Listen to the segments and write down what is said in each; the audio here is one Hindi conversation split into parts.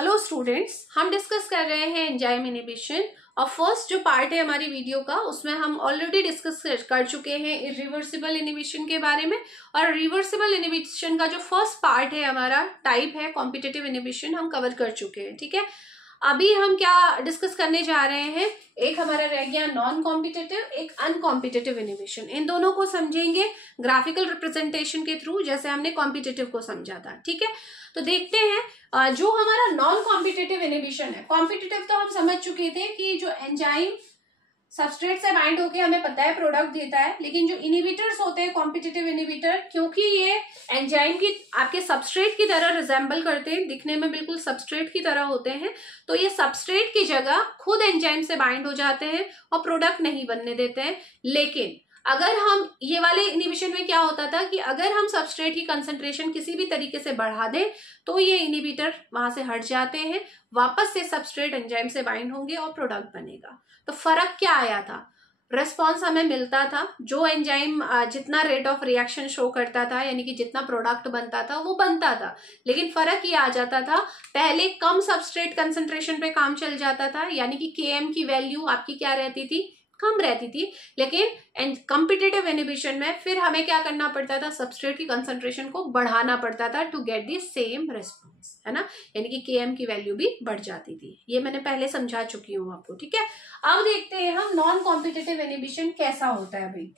हेलो स्टूडेंट्स, हम डिस्कस कर रहे हैं एंजाइम इनिबिशन और फर्स्ट जो पार्ट है हमारी वीडियो का उसमें हम ऑलरेडी डिस्कस कर चुके हैं इरिवर्सिबल इनिबिशन के बारे में। और रिवर्सिबल इनिबिशन का जो फर्स्ट पार्ट है हमारा टाइप है कॉम्पिटिटिव इनिबिशन, हम कवर कर चुके हैं। ठीक है, अभी हम क्या डिस्कस करने जा रहे हैं, एक हमारा रह गया नॉन कॉम्पिटिटिव, एक अनकॉम्पिटिटिव इनिबिशन। इन दोनों को समझेंगे ग्राफिकल रिप्रेजेंटेशन के थ्रू, जैसे हमने कॉम्पिटिटिव को समझा था। ठीक है, तो देखते हैं जो हमारा नॉन कॉम्पिटिटिव इनिबिशन है। कॉम्पिटिटिव तो हम समझ चुके थे कि जो एंजाइम सबस्ट्रेट से बाइंड होके हमें पता है प्रोडक्ट देता है, लेकिन जो इनिबिटर्स होते हैं कॉम्पिटिटिव इनिबिटर, क्योंकि ये एंजाइम की आपके सबस्ट्रेट की तरह रिजेंबल करते हैं, दिखने में बिल्कुल सबस्ट्रेट की तरह होते हैं, तो ये सबस्ट्रेट की जगह खुद एंजाइम से बाइंड हो जाते हैं और प्रोडक्ट नहीं बनने देते हैं। लेकिन अगर हम ये वाले इनिबिशन में क्या होता था कि अगर हम सबस्ट्रेट की कंसंट्रेशन किसी भी तरीके से बढ़ा दें तो ये इनिबिटर वहां से हट जाते हैं, वापस से सबस्ट्रेट एंजाइम से बाइंड होंगे और प्रोडक्ट बनेगा। तो फर्क क्या आया था, रेस्पॉन्स हमें मिलता था, जो एंजाइम जितना रेट ऑफ रिएक्शन शो करता था यानी कि जितना प्रोडक्ट बनता था वो बनता था, लेकिन फर्क ये आ जाता था, पहले कम सबस्ट्रेट कंसंट्रेशन पे काम चल जाता था, यानी कि Km की वैल्यू आपकी क्या रहती थी, कम रहती थी। लेकिन कॉम्पिटिटिव इनिबिशन में फिर हमें क्या करना पड़ता था, सबस्ट्रेट की कंसंट्रेशन को बढ़ाना पड़ता था to get the same response, है ना, यानी कि Km की वैल्यू भी बढ़ जाती थी। ये मैंने पहले समझा चुकी हूँ आपको। ठीक है, अब देखते हैं हम नॉन कॉम्पिटिटिव इनिबिशन कैसा होता है। भाई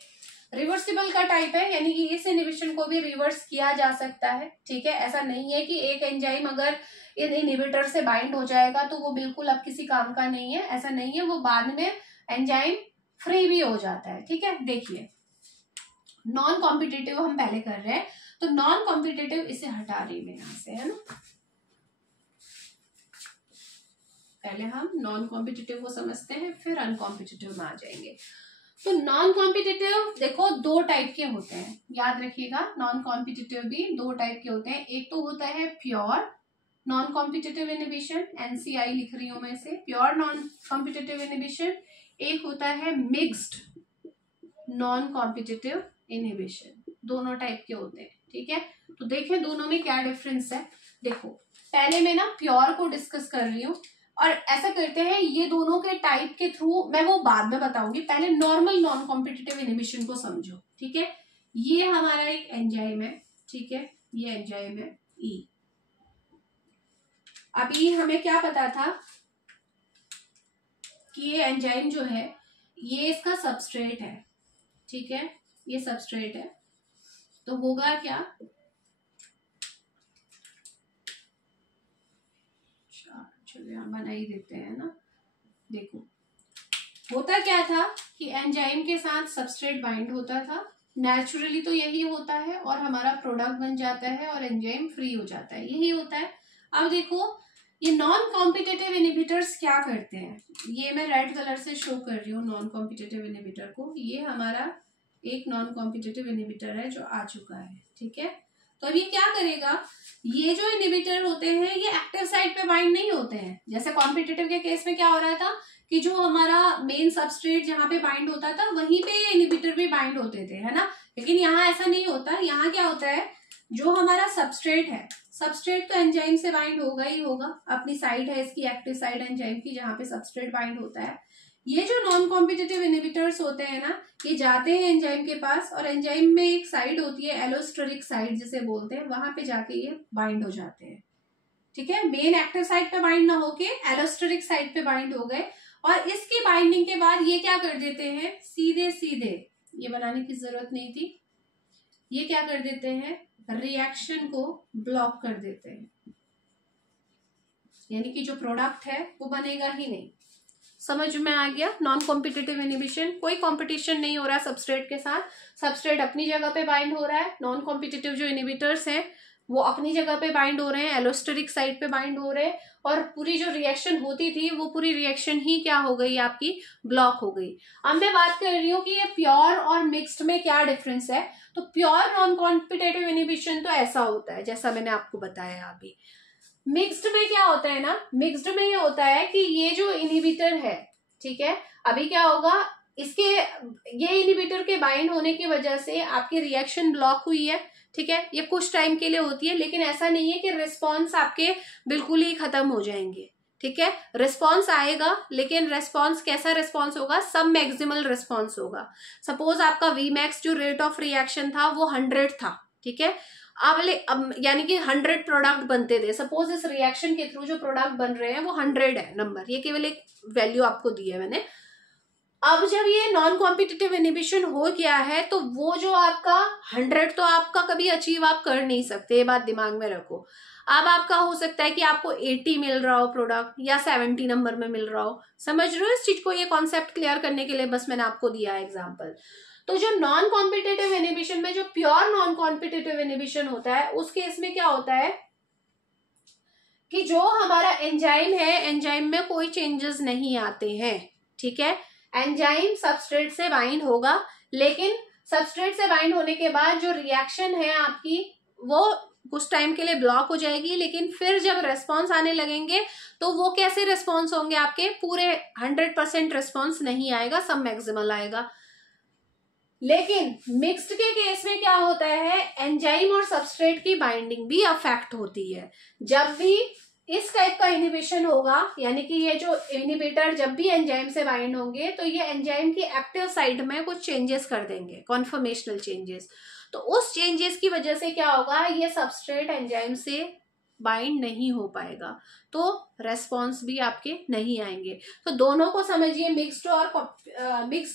रिवर्सिबल का टाइप है, यानी कि इस इनिबिशन को भी रिवर्स किया जा सकता है। ठीक है, ऐसा नहीं है कि एक एंजाइम अगर इन इनिबिटर से बाइंड हो जाएगा तो वो बिल्कुल अब किसी काम का नहीं है, ऐसा नहीं है, वो बाद में एंजाइम फ्री भी हो जाता है। ठीक है, देखिए नॉन कॉम्पिटिटिव हम पहले कर रहे हैं, तो नॉन कॉम्पिटिटिव इसे हटा रही है यहां से, है ना। पहले हम नॉन कॉम्पिटिटिव को समझते हैं, फिर अनकॉम्पिटिटिव में आ जाएंगे। तो नॉन कॉम्पिटिटिव देखो दो टाइप के होते हैं, याद रखिएगा, नॉन कॉम्पिटिटिव भी दो टाइप के होते हैं। एक तो होता है pure non competitive inhibition, NCI लिख रही हूं मैं इसे, प्योर नॉन कॉम्पिटिटिव इनिबिशन। एक होता है मिक्स्ड नॉन कॉम्पिटिटिव इनिबिशन, दोनों टाइप के होते हैं। ठीक है, तो देखें दोनों में क्या डिफरेंस है। देखो पहले मैं ना प्योर को डिस्कस कर रही हूँ, और ऐसा करते हैं ये दोनों के टाइप के थ्रू मैं वो बाद में बताऊंगी, पहले नॉर्मल नॉन कॉम्पिटिटिव इनिबिशन को समझो। ठीक है, ये हमारा एक एंजाइम है, ठीक है, ये एंजाइम है E। अभी हमें क्या पता था कि ये एंजाइम जो है ये इसका सबस्ट्रेट है। ठीक है, ये सबस्ट्रेट है, तो होगा क्या, चलो यहां बना ही देते हैं ना। देखो होता क्या था कि एंजाइम के साथ सबस्ट्रेट बाइंड होता था, नेचुरली तो यही होता है, और हमारा प्रोडक्ट बन जाता है और एंजाइम फ्री हो जाता है, यही होता है। अब देखो ये नॉन कॉम्पिटिटिव इनिबिटर्स क्या करते हैं, ये मैं रेड कलर से शो कर रही हूँ नॉन कॉम्पिटिटिव इनिबिटर को। ये हमारा एक नॉन कॉम्पिटिटिव इनिबिटर है जो आ चुका है। ठीक है, तो अब ये क्या करेगा, ये जो इनिबिटर होते हैं ये एक्टिव साइट पे बाइंड नहीं होते हैं। जैसे कॉम्पिटिटिव के केस में क्या हो रहा था कि जो हमारा मेन सबस्ट्रेट जहां पे बाइंड होता था वहीं पे ये इनिबिटर भी बाइंड होते थे, है ना। लेकिन यहाँ ऐसा नहीं होता, यहाँ क्या होता है, जो हमारा सबस्ट्रेट है, सबस्ट्रेट तो एंजाइम से बाइंड होगा ही होगा, अपनी साइड है इसकी एक्टिव साइड एंजाइम की जहां पे सबस्ट्रेट बाइंड होता है। ये जो नॉन कॉम्पिटिटिव इनिबिटर्स होते हैं ना, ये जाते हैं एंजाइम के पास, और एंजाइम में एक साइड होती है एलोस्टेरिक साइड जिसे बोलते हैं, वहां पे जाके ये बाइंड हो जाते हैं। ठीक है, मेन एक्टिव साइड पे बाइंड ना होके एलोस्टेरिक साइड पे बाइंड हो गए, और इसकी बाइंडिंग के बाद ये क्या कर देते हैं, सीधे सीधे, ये बनाने की जरूरत नहीं थी, ये क्या कर देते हैं, रिएक्शन को ब्लॉक कर देते हैं, यानी कि जो प्रोडक्ट है वो बनेगा ही नहीं। समझ में आ गया, नॉन कॉम्पिटिटिव इनिबिशन, कोई कंपटीशन नहीं हो रहा है सबस्ट्रेट के साथ, सबस्ट्रेट अपनी जगह पे बाइंड हो रहा है, नॉन कॉम्पिटिटिव जो इनिबिटर्स हैं वो अपनी जगह पे बाइंड हो रहे हैं, एलोस्टेरिक साइड पे बाइंड हो रहे हैं, और पूरी जो रिएक्शन होती थी वो पूरी रिएक्शन ही क्या हो गई, आपकी ब्लॉक हो गई। अब मैं बात कर रही हूँ कि ये प्योर और मिक्स्ड में क्या डिफरेंस है। तो प्योर नॉन कॉम्पिटिटिव इनिबिशन तो ऐसा होता है जैसा मैंने आपको बताया अभी। मिक्स्ड में क्या होता है ना, मिक्स्ड में ये होता है कि ये जो इनिबिटर है, ठीक है, अभी क्या होगा, इसके ये इनिबिटर के बाइंड होने की वजह से आपकी रिएक्शन ब्लॉक हुई है, ठीक है, ये कुछ टाइम के लिए होती है, लेकिन ऐसा नहीं है कि रिस्पॉन्स आपके बिल्कुल ही खत्म हो जाएंगे। ठीक है, रिस्पॉन्स आएगा, लेकिन रिस्पॉन्स कैसा रिस्पॉन्स होगा, सब मैक्सिमल रिस्पॉन्स होगा। सपोज आपका Vmax जो रेट ऑफ रिएक्शन था वो 100 था। ठीक है, अब यानी कि 100 प्रोडक्ट बनते थे। सपोज इस रिएक्शन के थ्रू जो प्रोडक्ट बन रहे हैं वो 100 है नंबर, ये केवल एक वैल्यू आपको दी है मैंने। अब जब ये नॉन कॉम्पिटिटिव इनिबिशन हो गया है तो वो जो आपका 100 तो आपका कभी अचीव आप कर नहीं सकते, ये बात दिमाग में रखो। अब आपका हो सकता है कि आपको 80 मिल रहा हो प्रोडक्ट, या 70 नंबर में मिल रहा हो। समझ रहे हो इस चीज को? ये कॉन्सेप्ट क्लियर करने के लिए बस मैंने आपको दिया है एग्जाम्पल। तो जो नॉन कॉम्पिटिटिव इनिबिशन में, जो प्योर नॉन कॉम्पिटिटिव इनिबिशन होता है, उस केस में क्या होता है कि जो हमारा एंजाइम है, एंजाइम में कोई चेंजेस नहीं आते हैं। ठीक है, एंजाइम सबस्ट्रेट से बाइंड होगा, लेकिन सबस्ट्रेट से बाइंड होने के बाद जो रिएक्शन है आपकी वो कुछ टाइम के लिए ब्लॉक हो जाएगी, लेकिन फिर जब रेस्पॉन्स आने लगेंगे तो वो कैसे रेस्पॉन्स होंगे आपके, पूरे 100% रेस्पॉन्स नहीं आएगा, सब मैक्सिमल आएगा। लेकिन मिक्स्ड के केस में क्या होता है, एंजाइम और सबस्ट्रेट की बाइंडिंग भी अफेक्ट होती है। जब भी इस टाइप का इनिबिशन होगा, यानी कि ये जो इनिबिटर जब भी एंजाइम से बाइंड होंगे तो ये एंजाइम की एक्टिव साइट में कुछ चेंजेस कर देंगे, कॉन्फर्मेशनल चेंजेस। तो उस चेंजेस की वजह से क्या होगा, ये सबस्ट्रेट एंजाइम से बाइंड नहीं हो पाएगा, तो रेस्पॉन्स भी आपके नहीं आएंगे। तो दोनों को समझिए, मिक्स्ड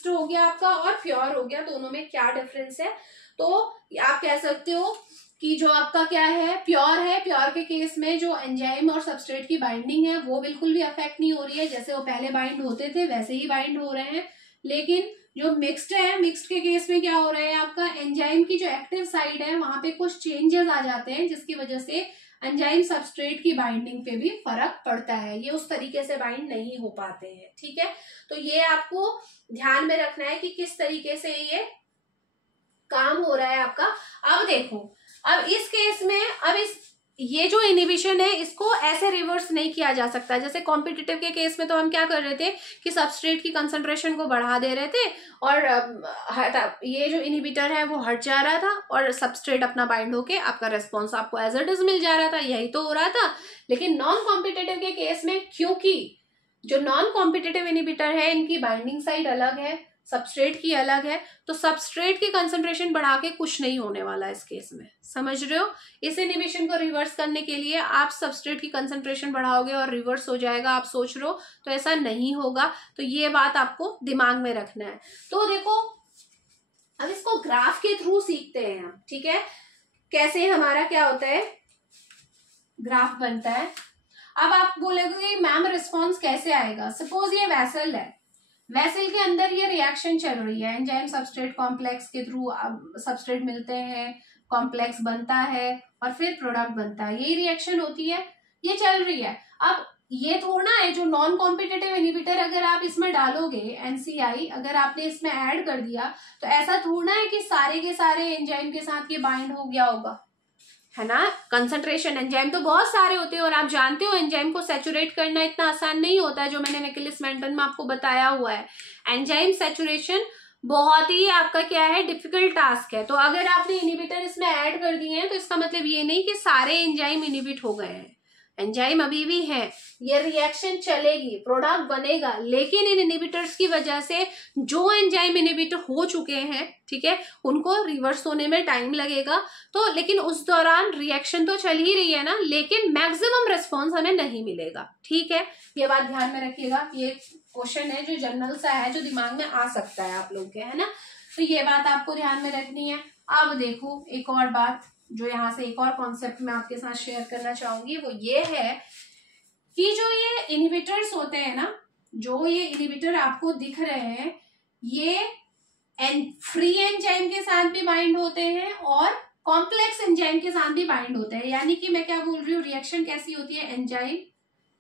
हो गया आपका और प्योर हो गया, दोनों में क्या डिफरेंस है। तो आप कह सकते हो कि जो आपका क्या है, प्योर है, प्योर के केस में जो एंजाइम और सबस्ट्रेट की बाइंडिंग है वो बिल्कुल भी अफेक्ट नहीं हो रही है, जैसे वो पहले बाइंड होते थे वैसे ही बाइंड हो रहे हैं। लेकिन जो मिक्स्ड है, मिक्स्ड के केस में क्या हो रहा है, आपका एंजाइम की जो एक्टिव साइड है वहां पे कुछ चेंजेस आ जाते हैं, जिसकी वजह से एंजाइम सबस्ट्रेट की बाइंडिंग पे भी फर्क पड़ता है, ये उस तरीके से बाइंड नहीं हो पाते हैं। ठीक है, तो ये आपको ध्यान में रखना है कि किस तरीके से ये काम हो रहा है आपका। अब देखो, अब इस केस में, ये जो इनिबिशन है इसको ऐसे रिवर्स नहीं किया जा सकता। जैसे कॉम्पिटिटिव के केस में तो हम क्या कर रहे थे कि सबस्ट्रेट की कंसंट्रेशन को बढ़ा दे रहे थे और ये जो इनिबिटर है वो हट जा रहा था और सबस्ट्रेट अपना बाइंड होके आपका रेस्पॉन्स आपको एज इट इज मिल जा रहा था, यही तो हो रहा था। लेकिन नॉन कॉम्पिटिटिव के केस में, क्योंकि जो नॉन कॉम्पिटिटिव इनिबिटर है इनकी बाइंडिंग साइड अलग है, सबस्ट्रेट की अलग है, तो सबस्ट्रेट की कंसंट्रेशन बढ़ा के कुछ नहीं होने वाला इस केस में। समझ रहे हो? इस इनिबिशन को रिवर्स करने के लिए आप सबस्ट्रेट की कंसंट्रेशन बढ़ाओगे और रिवर्स हो जाएगा, आप सोच रहे हो, तो ऐसा नहीं होगा। तो ये बात आपको दिमाग में रखना है। तो देखो, अब इसको ग्राफ के थ्रू सीखते हैं हम। ठीक है, कैसे हमारा क्या होता है, ग्राफ बनता है। अब आप बोलोगे मैम रिस्पॉन्स कैसे आएगा। सपोज ये वेसल है, वेसल के अंदर ये रिएक्शन चल रही है, एंजाइम सबस्ट्रेट कॉम्प्लेक्स के थ्रू सबस्ट्रेट मिलते हैं, कॉम्प्लेक्स बनता है और फिर प्रोडक्ट बनता है, यही रिएक्शन होती है, ये चल रही है। अब ये थोड़ा है जो नॉन कॉम्पिटिटिव इनिबिटर अगर आप इसमें डालोगे, NCI अगर आपने इसमें ऐड कर दिया, तो ऐसा थोड़ा है कि सारे के सारे एंजाइम के साथ ये बाइंड हो गया होगा, है ना। कंसंट्रेशन एंजाइम तो बहुत सारे होते हैं और आप जानते हो एंजाइम को सैचुरेट करना इतना आसान नहीं होता है, जो मैंने निकोलस मेंटन में आपको बताया हुआ है। एंजाइम सैचुरेशन बहुत ही आपका क्या है, डिफिकल्ट टास्क है। तो अगर आपने इनिबिटर इसमें ऐड कर दिए हैं तो इसका मतलब ये नहीं कि सारे एंजाइम इनिबिट हो गए हैं, एंजाइम अभी भी है, ये रिएक्शन चलेगी, प्रोडक्ट बनेगा, लेकिन इन इनिबिटर्स की वजह से जो एंजाइम इनिबिट हो चुके हैं, ठीक है, उनको रिवर्स होने में टाइम लगेगा। तो लेकिन उस दौरान रिएक्शन तो चल ही रही है ना, लेकिन मैक्सिमम रिस्पॉन्स हमें नहीं मिलेगा। ठीक है, ये बात ध्यान में रखिएगा, ये क्वेश्चन है जो जनरल सा है, जो दिमाग में आ सकता है आप लोग के, है ना। तो ये बात आपको ध्यान में रखनी है। अब देखो, एक और बात जो यहाँ से, एक और कॉन्सेप्ट मैं आपके साथ शेयर करना चाहूंगी, वो ये है कि जो ये इनिबिटर्स होते हैं ना, जो ये इनिबिटर आपको दिख रहे हैं, ये फ्री एंजाइम के साथ भी बाइंड होते हैं और कॉम्प्लेक्स एंजाइम के साथ भी बाइंड होते हैं। यानी कि मैं क्या बोल रही हूँ, रिएक्शन कैसी होती है,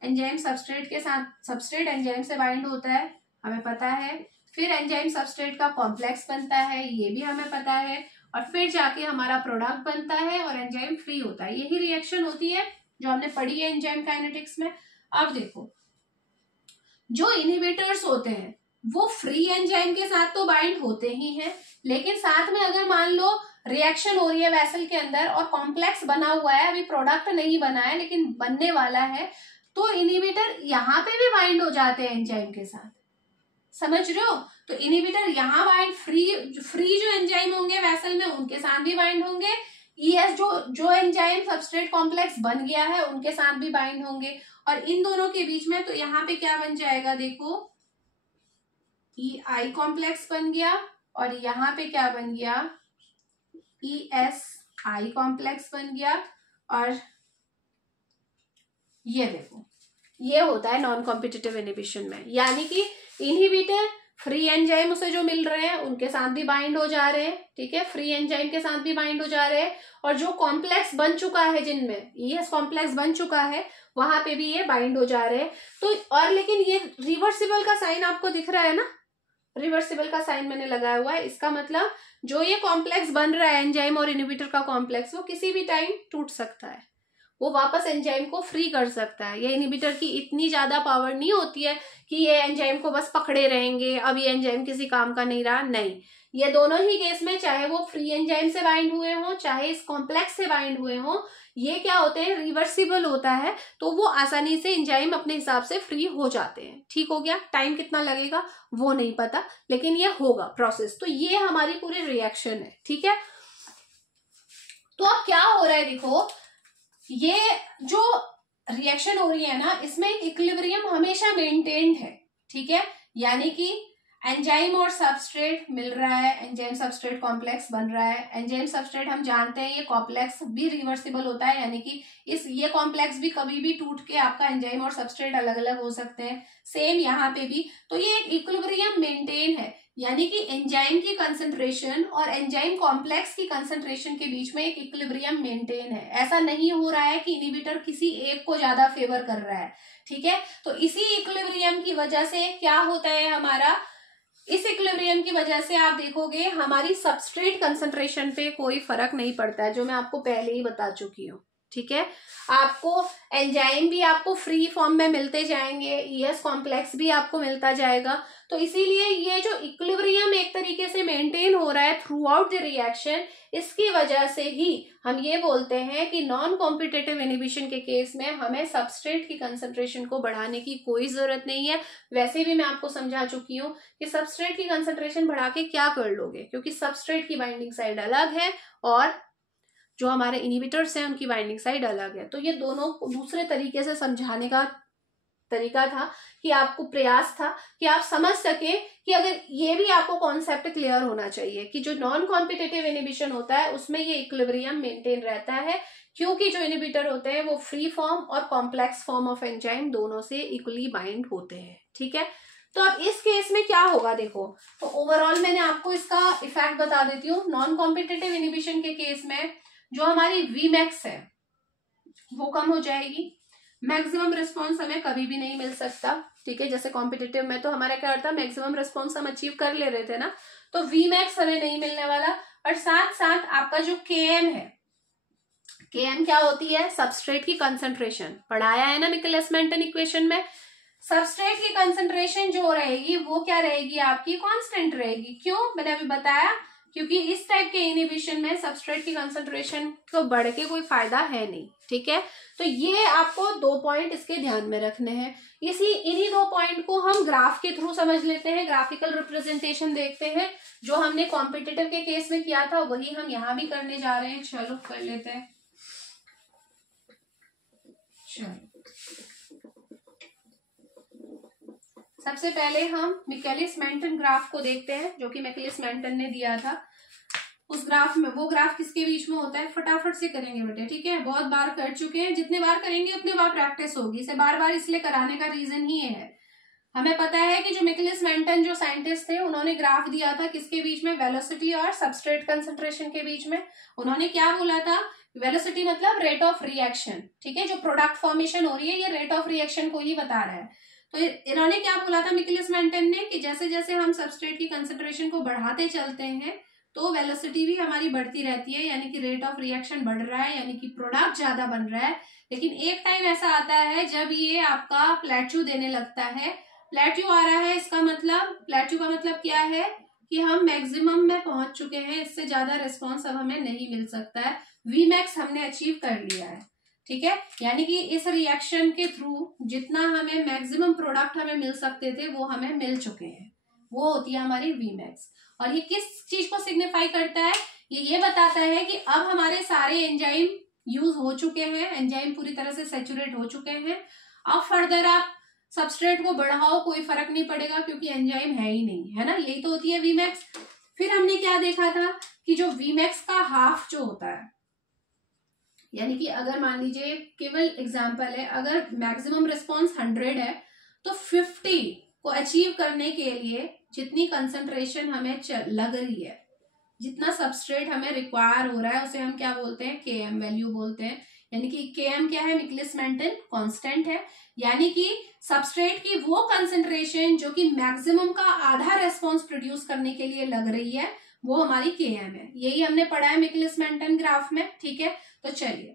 एंजाइम सबस्ट्रेट के साथ, सबस्ट्रेट एंजाइम से बाइंड होता है, हमें पता है, फिर एंजाइम सबस्ट्रेट का कॉम्प्लेक्स बनता है, ये भी हमें पता है, और फिर जाके हमारा प्रोडक्ट बनता है और एंजाइम फ्री होता है। यही रिएक्शन होती है जो हमने पढ़ी है एंजाइम काइनेटिक्स में। अब देखो, जो इनिबिटर्स होते हैं वो फ्री एंजाइम के साथ तो बाइंड होते ही हैं, लेकिन साथ में अगर मान लो रिएक्शन हो रही है वेसल के अंदर और कॉम्प्लेक्स बना हुआ है, अभी प्रोडक्ट नहीं बना है लेकिन बनने वाला है, तो इनहिबिटर यहाँ पे भी बाइंड हो जाते हैं एंजाइम के साथ, समझ रहे हो। तो इनहिबिटर यहाँ बाइंड, फ्री जो एंजाइम होंगे वेसल में उनके साथ भी बाइंड होंगे, ईएस जो एंजाइम सबस्ट्रेट कॉम्प्लेक्स बन गया है उनके साथ भी बाइंड होंगे, और इन दोनों के बीच में तो यहाँ पे क्या बन जाएगा, देखो ई आई कॉम्प्लेक्स बन गया और यहाँ पे क्या बन गया, ई एस आई कॉम्प्लेक्स बन गया। और ये देखो ये होता है नॉन कॉम्पिटिटिव इनहिबिशन में, यानी कि इनहिबिटर फ्री एंजाइम उसे जो मिल रहे हैं उनके साथ भी बाइंड हो जा रहे हैं, ठीक है, फ्री एंजाइम के साथ भी बाइंड हो जा रहे हैं, और जो कॉम्प्लेक्स बन चुका है जिनमें ईएस कॉम्प्लेक्स बन चुका है वहां पे भी ये बाइंड हो जा रहे हैं। तो और लेकिन ये रिवर्सिबल का साइन आपको दिख रहा है ना, रिवर्सिबल का साइन मैंने लगाया हुआ है, इसका मतलब जो ये कॉम्प्लेक्स बन रहा है एंजाइम और इनहिबिटर का कॉम्प्लेक्स, वो किसी भी टाइम टूट सकता है, वो वापस एंजाइम को फ्री कर सकता है। ये इनहिबिटर की इतनी ज्यादा पावर नहीं होती है कि ये एंजाइम को बस पकड़े रहेंगे, अब ये एंजाइम किसी काम का नहीं रहा, नहीं, ये दोनों ही केस में चाहे वो फ्री एंजाइम से बाइंड हुए हों चाहे इस कॉम्प्लेक्स से बाइंड हुए हों, ये क्या होते हैं, रिवर्सिबल होता है, तो वो आसानी से एंजाइम अपने हिसाब से फ्री हो जाते हैं। ठीक हो गया, टाइम कितना लगेगा वो नहीं पता, लेकिन ये होगा प्रोसेस। तो ये हमारी पूरी रिएक्शन है, ठीक है। तो अब क्या हो रहा है, देखो ये जो रिएक्शन हो रही है ना, इसमें इक्विलिब्रियम हमेशा मेंटेन्ड है, ठीक है, यानी कि एंजाइम और सबस्ट्रेट मिल रहा है, एंजाइम सबस्ट्रेट कॉम्प्लेक्स बन रहा है। एंजाइम सबस्ट्रेट हम जानते हैं ये कॉम्प्लेक्स भी रिवर्सिबल होता है, यानी कि ये कॉम्प्लेक्स भी कभी भी टूट के आपका एंजाइम और सबस्ट्रेट अलग अलग हो सकते हैं, सेम यहाँ पे भी। तो ये एक इक्विलिब्रियम मेंटेन है, यानी कि एंजाइम की कंसंट्रेशन और एंजाइम कॉम्प्लेक्स की कंसंट्रेशन के बीच में एक इक्विलिब्रियम मेंटेन है। ऐसा नहीं हो रहा है कि इनहिबिटर किसी एक को ज्यादा फेवर कर रहा है, ठीक है। तो इसी इक्विलिब्रियम की वजह से क्या होता है हमारा, इस इक्विलिब्रियम की वजह से आप देखोगे हमारी सबस्ट्रेट कंसंट्रेशन पे कोई फर्क नहीं पड़ता है, जो मैं आपको पहले ही बता चुकी हूँ, ठीक है। आपको एंजाइम भी आपको फ्री फॉर्म में मिलते जाएंगे, ईएस कॉम्प्लेक्स भी आपको मिलता जाएगा। तो इसीलिए ये जो इक्विलिब्रियम एक तरीके से मेंटेन हो रहा है थ्रू आउट द रिएक्शन, इसकी वजह से ही हम ये बोलते हैं कि नॉन कॉम्पिटिटिव इनहिबिशन के केस में हमें सबस्ट्रेट की कंसंट्रेशन को बढ़ाने की कोई जरूरत नहीं है। वैसे भी मैं आपको समझा चुकी हूँ कि सबस्ट्रेट की कंसंट्रेशन बढ़ा के क्या कर लोगे, क्योंकि सबस्ट्रेट की बाइंडिंग साइड अलग है और जो हमारे इनहिबिटर्स हैं उनकी बाइंडिंग साइड अलग है। तो ये दोनों दूसरे तरीके से समझाने का तरीका था, कि आपको प्रयास था कि आप समझ सके कि अगर ये भी आपको कॉन्सेप्ट क्लियर होना चाहिए कि जो नॉन कॉम्पिटिटिव इनहिबिशन होता है उसमें ये इक्विलिब्रियम मेंटेन रहता है, क्योंकि जो इनहिबिटर होते हैं वो फ्री फॉर्म और कॉम्प्लेक्स फॉर्म ऑफ एंजाइम दोनों से इक्वली बाइंड होते हैं, ठीक है। तो अब इस केस में क्या होगा, देखो तो ओवरऑल मैंने आपको इसका इफेक्ट बता देती हूँ। नॉन कॉम्पिटिटिव इनहिबिशन के केस में जो हमारी Vmax है वो कम हो जाएगी, मैक्सिमम रिस्पॉन्स हमें कभी भी नहीं मिल सकता, ठीक है। जैसे कॉम्पिटिटिव में तो हमारा क्या होता है, मैक्सिमम रिस्पॉन्स हम अचीव कर ले रहे थे ना, तो Vmax हमें नहीं मिलने वाला। और साथ साथ आपका जो Km है, Km क्या होती है, सबस्ट्रेट की कंसंट्रेशन, पढ़ाया है ना मिकेलिस मेंटन इक्वेशन में। सबस्ट्रेट की कंसंट्रेशन जो रहेगी वो क्या रहेगी, आपकी कांस्टेंट रहेगी। क्यों, मैंने अभी बताया, क्योंकि इस टाइप के इनहिबिशन में सबस्ट्रेट की कंसंट्रेशन को बढ़ के कोई फायदा है नहीं, ठीक है। तो ये आपको 2 पॉइंट इसके ध्यान में रखने हैं। इन्हीं 2 पॉइंट को हम ग्राफ के थ्रू समझ लेते हैं, ग्राफिकल रिप्रेजेंटेशन देखते हैं। जो हमने कॉम्पिटिटिव के केस में किया था वही हम यहाँ भी करने जा रहे हैं। चलो कर लेते हैं। चलो सबसे पहले हम मिकेलिस मेंटन ग्राफ को देखते हैं, जो कि मिकेलिस मेंटन ने दिया था। उस ग्राफ में, वो ग्राफ किसके बीच में होता है, फटाफट से करेंगे बेटे, ठीक है। बहुत बार कर चुके हैं, जितने बार करेंगे उतने बार प्रैक्टिस होगी। इसे बार बार इसलिए कराने का रीजन ही है, हमें पता है कि जो मिकेलिस मेंटन जो साइंटिस्ट थे उन्होंने ग्राफ दिया था किसके बीच में, वेलोसिटी और सबस्ट्रेट कंसंट्रेशन के बीच में। उन्होंने क्या बोला था, वेलोसिटी मतलब रेट ऑफ रिएक्शन, ठीक है। जो प्रोडक्ट फॉर्मेशन हो रही है ये रेट ऑफ रिएक्शन को ही बता रहा है। तो इन्होंने क्या बोला था मिकेलिस मेंटन ने, कि जैसे जैसे हम सबस्ट्रेट की कंसंट्रेशन को बढ़ाते चलते हैं तो वेलोसिटी भी हमारी बढ़ती रहती है, यानी कि रेट ऑफ रिएक्शन बढ़ रहा है, यानी कि प्रोडक्ट ज्यादा बन रहा है। लेकिन एक टाइम ऐसा आता है जब ये आपका प्लेट्यू देने लगता है। प्लेट्यू आ रहा है, इसका मतलब, प्लेट्यू का मतलब क्या है, कि हम मैक्सिमम में पहुंच चुके हैं, इससे ज्यादा रिस्पॉन्स अब हमें नहीं मिल सकता है, Vmax हमने अचीव कर लिया है, ठीक है। यानी कि इस रिएक्शन के थ्रू जितना हमें मैक्सिमम प्रोडक्ट हमें मिल सकते थे वो हमें मिल चुके हैं, वो होती है हमारी Vmax। और ये किस चीज को सिग्निफाई करता है, ये बताता है कि अब हमारे सारे एंजाइम यूज हो चुके हैं, एंजाइम पूरी तरह से सैचुरेट हो चुके हैं। अब फर्दर आप सबस्ट्रेट को बढ़ाओ कोई फर्क नहीं पड़ेगा क्योंकि एंजाइम है ही नहीं, है ना, यही तो होती है Vmax। फिर हमने क्या देखा था कि जो Vmax का हाफ जो होता है, यानी कि अगर मान लीजिए केवल एग्जांपल है, अगर मैक्सिमम रिस्पॉन्स 100 है तो 50 को अचीव करने के लिए जितनी कंसंट्रेशन हमें लग रही है, जितना सबस्ट्रेट हमें रिक्वायर हो रहा है, उसे हम क्या बोलते हैं, Km वैल्यू बोलते हैं। यानी कि Km क्या है, मिकलिस मेंटन कांस्टेंट है, यानी कि सबस्ट्रेट की वो कंसंट्रेशन जो कि मैक्सिमम का आधा रेस्पॉन्स प्रोड्यूस करने के लिए लग रही है, वो हमारी Km है। यही हमने पढ़ा है मिकलिस मेंटन ग्राफ में, ठीक है। तो चलिए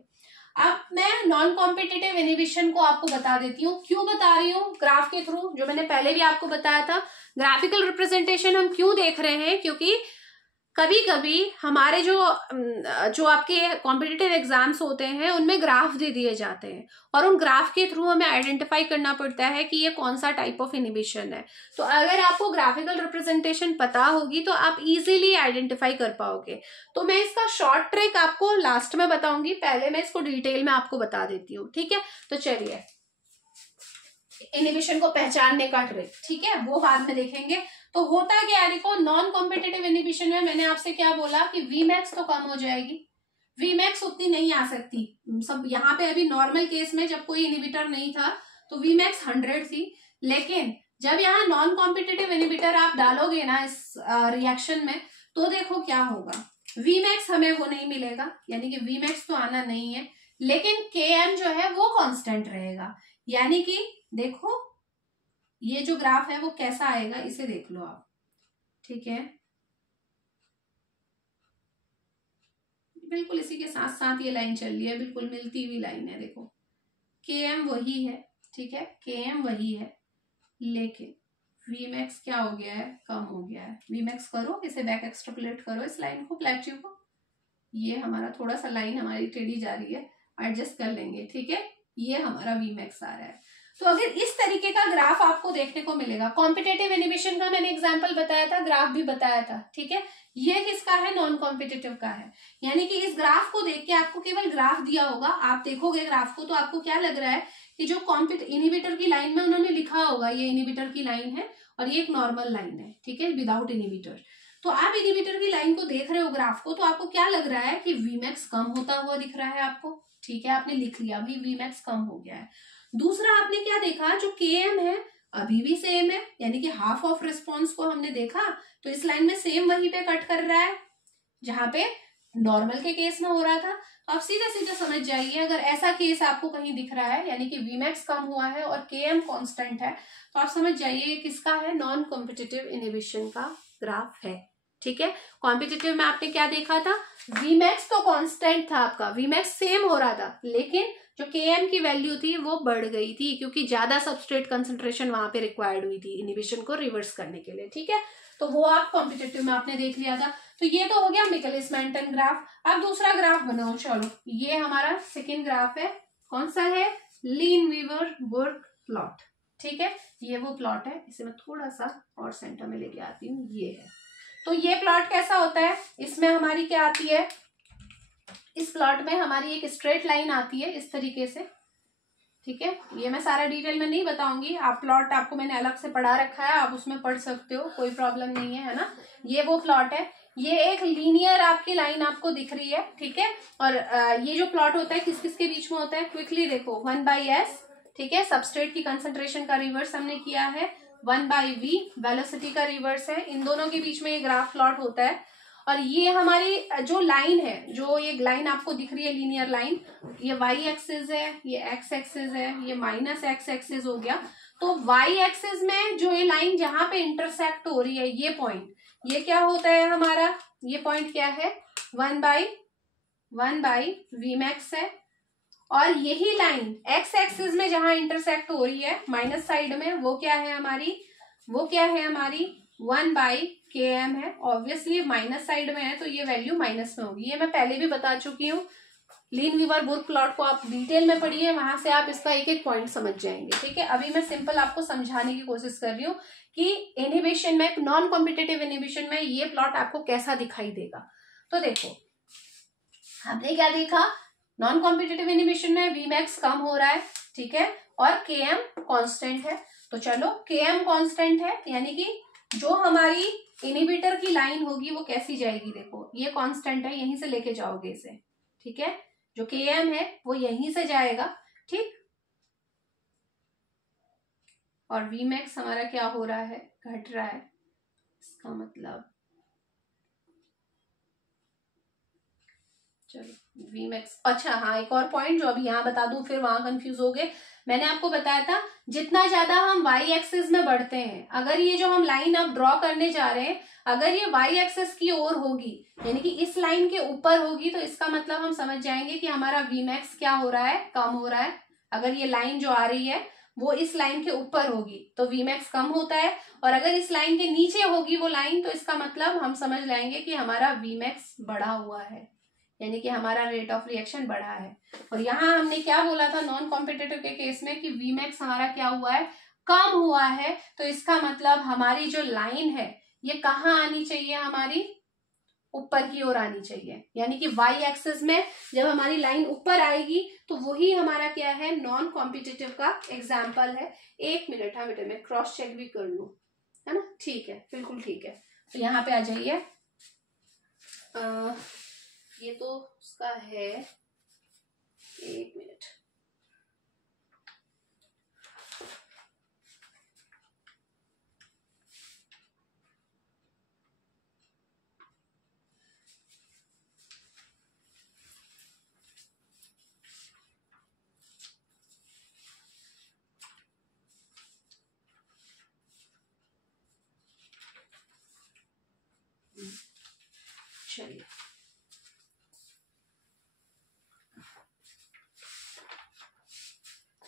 अब मैं नॉन कॉम्पिटिटिव इनहिबिशन को आपको बता देती हूँ। क्यों बता रही हूँ, ग्राफ के थ्रू, जो मैंने पहले भी आपको बताया था, ग्राफिकल रिप्रेजेंटेशन हम क्यों देख रहे हैं, क्योंकि कभी कभी हमारे जो आपके कॉम्पिटिटिव एग्जाम्स होते हैं उनमें ग्राफ दे दिए जाते हैं और उन ग्राफ के थ्रू हमें आइडेंटिफाई करना पड़ता है कि ये कौन सा टाइप ऑफ इनहिबिशन है। तो अगर आपको ग्राफिकल रिप्रेजेंटेशन पता होगी तो आप इजीली आइडेंटिफाई कर पाओगे। तो मैं इसका शॉर्ट ट्रिक आपको लास्ट में बताऊंगी, पहले मैं इसको डिटेल में आपको बता देती हूँ, ठीक है। तो चलिए, इनहिबिशन को पहचानने का ट्रिक, ठीक है, वो बाद में देखेंगे। तो होता क्या है, देखो नॉन कॉम्पिटिटिव इनहिबिशन में मैंने आपसे क्या बोला कि Vmax तो कम हो जाएगी, Vmax उतनी नहीं आ सकती। सब यहाँ पे अभी नॉर्मल केस में जब कोई इनहिबिटर नहीं था तो Vmax 100 थी, लेकिन जब यहाँ नॉन कॉम्पिटिटिव इनहिबिटर आप डालोगे ना इस रिएक्शन में, तो देखो क्या होगा, Vmax हमें वो नहीं मिलेगा, यानी कि Vmax तो आना नहीं है, लेकिन Km जो है वो कांस्टेंट रहेगा। यानी कि देखो ये जो ग्राफ है वो कैसा आएगा, इसे देख लो आप, ठीक है, बिल्कुल इसी के साथ साथ ये लाइन चल रही है, बिल्कुल मिलती हुई लाइन है। देखो Km वही है, ठीक है, Km वही है, लेकिन Vmax क्या हो गया है, कम हो गया है। Vmax करो, इसे बैक एक्सट्रापोलेट करो इस लाइन को, प्लेट्यू को, ये हमारा थोड़ा सा लाइन हमारी टेढ़ी जा रही है, एडजस्ट कर लेंगे, ठीक है, ये हमारा Vmax आ रहा है। तो अगर इस तरीके का ग्राफ आपको देखने को मिलेगा, कॉम्पिटिटिव इनहिबिशन का मैंने एग्जांपल बताया था, ग्राफ भी बताया था, ठीक है, ये किसका है, नॉन कॉम्पिटिटिव का है। यानी कि इस ग्राफ को देख के, आपको केवल ग्राफ दिया होगा, आप देखोगे ग्राफ को तो आपको क्या लग रहा है कि जो इनहिबिटर की लाइन में उन्होंने लिखा होगा ये इनहिबिटर की लाइन है और ये एक नॉर्मल लाइन है, ठीक है, विदाउट इनहिबिटर। तो आप इनहिबिटर की लाइन को देख रहे हो ग्राफ को, तो आपको क्या लग रहा है कि Vmax कम होता हुआ दिख रहा है आपको, ठीक है, आपने लिख लिया अभी Vmax कम हो गया है। दूसरा आपने क्या देखा, जो Km है अभी भी सेम है, यानी कि हाफ ऑफ रिस्पॉन्स को हमने देखा तो इस लाइन में सेम वहीं पे कट कर रहा है जहां पे नॉर्मल के केस में हो रहा था। अब सीधे सीधे समझ जाइए, अगर ऐसा केस आपको कहीं दिख रहा है यानी कि Vmax कम हुआ है और Km कांस्टेंट है, तो आप समझ जाइए किसका है, नॉन कॉम्पिटिटिव इनहिबिशन का ग्राफ है, ठीक है। कॉम्पिटिटिव में आपने क्या देखा था, Vmax तो कांस्टेंट था, आपका Vmax सेम हो रहा था, लेकिन जो Km की वैल्यू थी वो बढ़ गई थी क्योंकि ज्यादा सबस्ट्रेट कंसंट्रेशन वहां पे रिक्वायर्ड हुई थी इनहिबिशन को रिवर्स करने के लिए, ठीक है। तो वो आप कॉम्पिटिटिव में आपने देख लिया था। तो ये तो हो गया मिकलिस मेंटन ग्राफ। अब दूसरा ग्राफ बनाओ, चलो ये हमारा सेकेंड ग्राफ है, कौन सा है, लीनवीवर बुर्क प्लॉट, ठीक है, ये वो प्लॉट है, इसे मैं थोड़ा सा और सेंटर में लेके आती हूँ, ये है। तो ये प्लॉट कैसा होता है, इसमें हमारी क्या आती है, इस प्लॉट में हमारी एक स्ट्रेट लाइन आती है इस तरीके से, ठीक है, ये मैं सारा डिटेल में नहीं बताऊंगी, आप प्लॉट आपको मैंने अलग से पढ़ा रखा है, आप उसमें पढ़ सकते हो, कोई प्रॉब्लम नहीं है ना। ये वो प्लॉट है, ये एक लीनियर आपकी लाइन आपको दिख रही है, ठीक है। और ये जो प्लॉट होता है किस किस के बीच में होता है, क्विकली देखो, 1/s, ठीक है, सबस्ट्रेट की कंसंट्रेशन का रिवर्स हमने किया है, 1/v वेलोसिटी का रिवर्स है, इन दोनों के बीच में ये ग्राफ प्लॉट होता है। और ये हमारी जो लाइन है, जो ये लाइन आपको दिख रही है लीनियर लाइन, ये y एक्सिस है, ये x एक्सिस है, ये -x एक्सिस हो गया। तो y एक्सिस में जो ये लाइन जहां पे इंटरसेक्ट हो रही है, ये पॉइंट, ये क्या होता है हमारा, ये पॉइंट क्या है, 1/1 Vmax है। और यही लाइन x एक्सिस में जहां इंटरसेक्ट हो रही है माइनस साइड में, वो क्या है हमारी, 1/Km के एम है, ऑब्वियसली माइनस साइड में है तो ये वैल्यू माइनस में होगी। ये मैं पहले भी बता चुकी हूँ। लीन-वीवर-बुर्क प्लॉट को आप डिटेल में पढ़िए, वहां से आप इसका एक एक पॉइंट समझ जाएंगे। ठीक है, अभी मैं सिंपल आपको समझाने की कोशिश कर रही हूँ कि इनहिबिशन में, नॉन कॉम्पिटिटिव इनहिबिशन में ये प्लॉट आपको कैसा दिखाई देगा। तो देखो हमने क्या देखा, नॉन कॉम्पिटिटिव इनहिबिशन में Vmax कम हो रहा है, ठीक है, और Km कांस्टेंट है। तो चलो Km कांस्टेंट है, यानी कि जो हमारी इनहिबिटर की लाइन होगी वो कैसी जाएगी, देखो ये कांस्टेंट है, यहीं से लेके जाओगे इसे, ठीक है, जो Km है वो यहीं से जाएगा, ठीक, और Vmax हमारा क्या हो रहा है, घट रहा है। इसका मतलब चलो Vmax, अच्छा हाँ एक और पॉइंट जो अभी यहाँ बता दूं, फिर वहां कंफ्यूज हो गए। मैंने आपको बताया था जितना ज्यादा हम y एक्सिस में बढ़ते हैं, अगर ये जो हम लाइन अब ड्रॉ करने जा रहे हैं अगर ये y एक्सिस की ओर होगी, यानी कि इस लाइन के ऊपर होगी, तो इसका मतलब हम समझ जाएंगे कि हमारा Vmax क्या हो रहा है, कम हो रहा है। अगर ये लाइन जो आ रही है वो इस लाइन के ऊपर होगी तो Vmax कम होता है, और अगर इस लाइन के नीचे होगी वो लाइन तो इसका मतलब हम समझ जाएंगे कि हमारा Vmax बढ़ा हुआ है, यानी कि हमारा रेट ऑफ रिएक्शन बढ़ा है। और यहाँ हमने क्या बोला था नॉन कॉम्पिटिटिव के केस में कि Vmax हमारा क्या हुआ है, कम हुआ है। तो इसका मतलब हमारी जो लाइन है ये कहाँ आनी चाहिए, हमारी ऊपर की ओर आनी चाहिए, यानी कि y एक्सिस में जब हमारी लाइन ऊपर आएगी तो वही हमारा क्या है, नॉन कॉम्पिटिटिव का एग्जाम्पल है। एक मिनट, हाँ बेटा मैं क्रॉस चेक भी कर लूं, है ना, ठीक है, बिल्कुल ठीक है। तो यहाँ पे आ जाइए, ये तो उसका है, एक मिनट, चलिए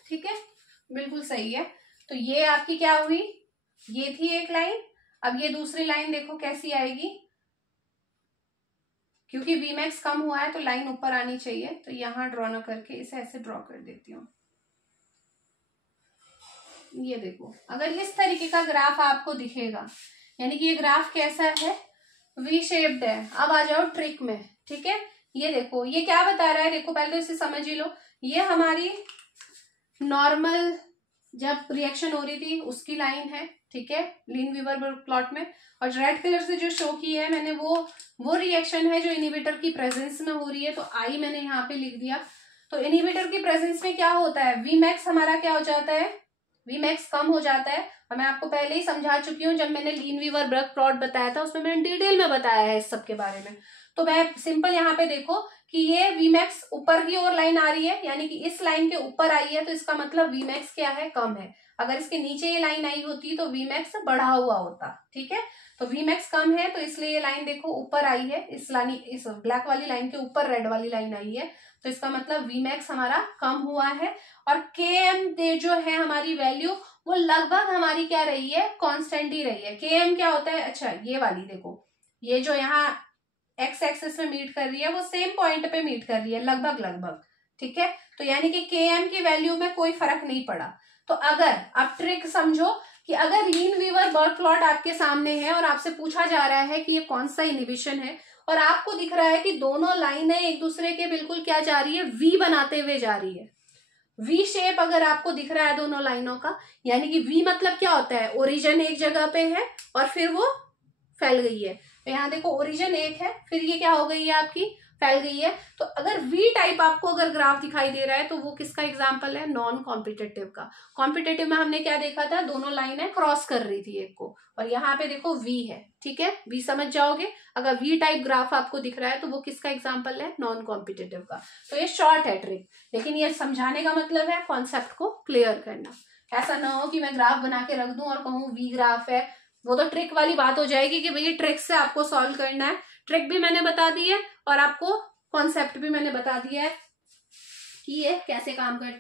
ठीक है, बिल्कुल सही है। तो ये आपकी क्या हुई, ये थी एक लाइन, अब ये दूसरी लाइन देखो कैसी आएगी, क्योंकि Vmax कम हुआ है तो लाइन ऊपर आनी चाहिए, तो यहां ड्रॉ ना करके इसे ऐसे ड्रॉ कर देती हूँ। ये देखो अगर इस तरीके का ग्राफ आपको दिखेगा, यानी कि ये ग्राफ कैसा है, वी शेप्ड है। अब आ जाओ ट्रिक में, ठीक है, ये देखो ये क्या बता रहा है, देखो पहले तो इसे समझ ही लो। ये हमारी नॉर्मल जब रिएक्शन हो रही थी उसकी लाइन है, ठीक है, लीन-वीवर-बुर्क प्लॉट में, और रेड कलर से जो शो की है मैंने वो रिएक्शन है जो इनहिबिटर की प्रेजेंस में हो रही है, तो आई मैंने यहाँ पे लिख दिया। तो इनहिबिटर की प्रेजेंस में क्या होता है, Vmax हमारा क्या हो जाता है, Vmax कम हो जाता है। और मैं आपको पहले ही समझा चुकी हूँ, जब मैंने लीन-वीवर-बुर्क प्लॉट बताया था उसमें मैंने डिटेल में बताया है इस सब के बारे में। तो मैं सिंपल यहाँ पे देखो कि ये Vmax ऊपर की ओर लाइन आ रही है, यानी कि इस लाइन के ऊपर आई है, तो इसका मतलब Vmax क्या है, कम है। अगर इसके नीचे ये लाइन आई होती तो Vmax बढ़ा हुआ होता, ठीक है, तो Vmax कम है तो इसलिए ये लाइन देखो ऊपर आई है, इस ब्लैक वाली लाइन के ऊपर रेड वाली लाइन आई है, तो इसका मतलब Vmax हमारा कम हुआ है। और Km जो है हमारी वैल्यू वो लगभग हमारी क्या रही है, कांस्टेंट ही रही है। Km क्या होता है, अच्छा ये वाली देखो, ये जो यहाँ एक्स एक्सिस में मीट कर रही है वो सेम पॉइंट पे मीट कर रही है लगभग, ठीक है, तो यानी कि Km की वैल्यू में कोई फर्क नहीं पड़ा। तो अगर आप ट्रिक समझो कि अगर लीन-वीवर-बुर्क प्लॉट आपके सामने है और आपसे पूछा जा रहा है कि ये कौन सा इनहिबिशन है, और आपको दिख रहा है कि दोनों लाइनें एक दूसरे के बिल्कुल क्या जा रही है, वी बनाते हुए जा रही है, वी शेप अगर आपको दिख रहा है दोनों लाइनों का, यानी कि वी मतलब क्या होता है, ओरिजिन एक जगह पे है और फिर वो फैल गई है। तो यहाँ देखो ओरिजिन एक है, फिर ये क्या हो गई है, आपकी फैल गई है। तो अगर वी टाइप आपको अगर ग्राफ दिखाई दे रहा है तो वो किसका एग्जाम्पल है, नॉन कॉम्पिटिटिव का। कॉम्पिटिटिव में हमने क्या देखा था, दोनों लाइनें क्रॉस कर रही थी एक को, और यहाँ पे देखो वी है, ठीक है, वी समझ जाओगे। अगर वी टाइप ग्राफ आपको दिख रहा है तो वो किसका एग्जाम्पल है, नॉन कॉम्पिटिटिव का। तो ये शॉर्ट है ट्रिक, लेकिन ये समझाने का मतलब है कॉन्सेप्ट को क्लियर करना। ऐसा ना हो कि मैं ग्राफ बना के रख दूं और कहूँ वी ग्राफ है, वो तो ट्रिक वाली बात हो जाएगी कि भैया ट्रिक से आपको सॉल्व करना है। ट्रिक भी मैंने बता दी है और आपको कॉन्सेप्ट भी मैंने बता दिया है कि ये कैसे काम करते हैं।